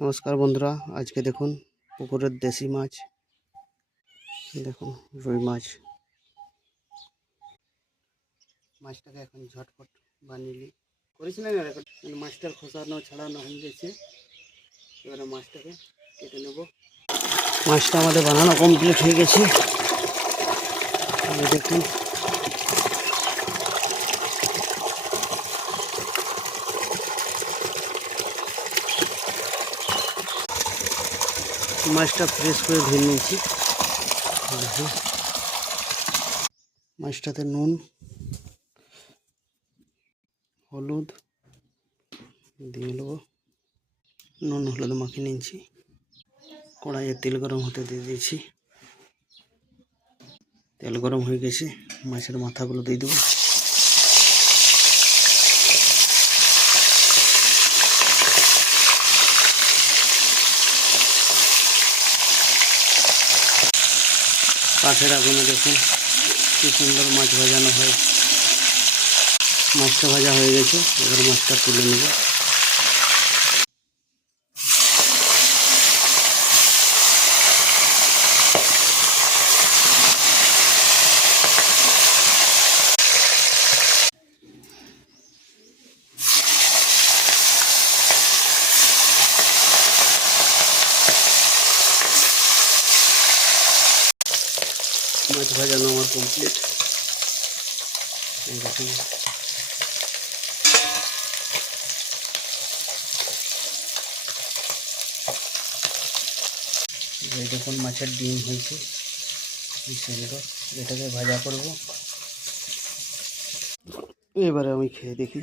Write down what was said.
নমস্কার বন্ধুরা, আজকে দেখুন পুকুরের দেশি মাছ। দেখুন রুই মাছ। মাছটাকে এখন ঝটপট বানিয়ে করেছিলেন মাছটার খোসানো ছাড়ানো হয়ে গেছে। এবারে মাছটাকে কেটে নেব। মাছটা আমাদের বানানো কমপ্লিট হয়ে গেছে। দেখুন মাছটা ফ্রেশ করে ধুয়ে নিয়েছি। দেখুন মাছটাতে নুন, হলুদ দিয়ে নেবো। নুন হলুদ মাখিয়ে নিয়েছি। কড়াইয়ে তেল গরম হতে দিয়ে দিয়েছি। তেল গরম হয়ে গেছে, মাছের মাথাগুলো দিয়ে দেবো। কাঠের আগুনে দেখুন কি সুন্দর মাছ ভাজানো হয়। মাছটা ভাজা হয়ে গেছে, এবার মাছটা তুলে নেব। মাছ ভাজানো আমার কমপ্লিট। দেখুন দেখুন মাছের ডিম হয়েছে কি সুন্দর। এটাকে ভাজা করব। এবারে আমি খেয়ে দেখি।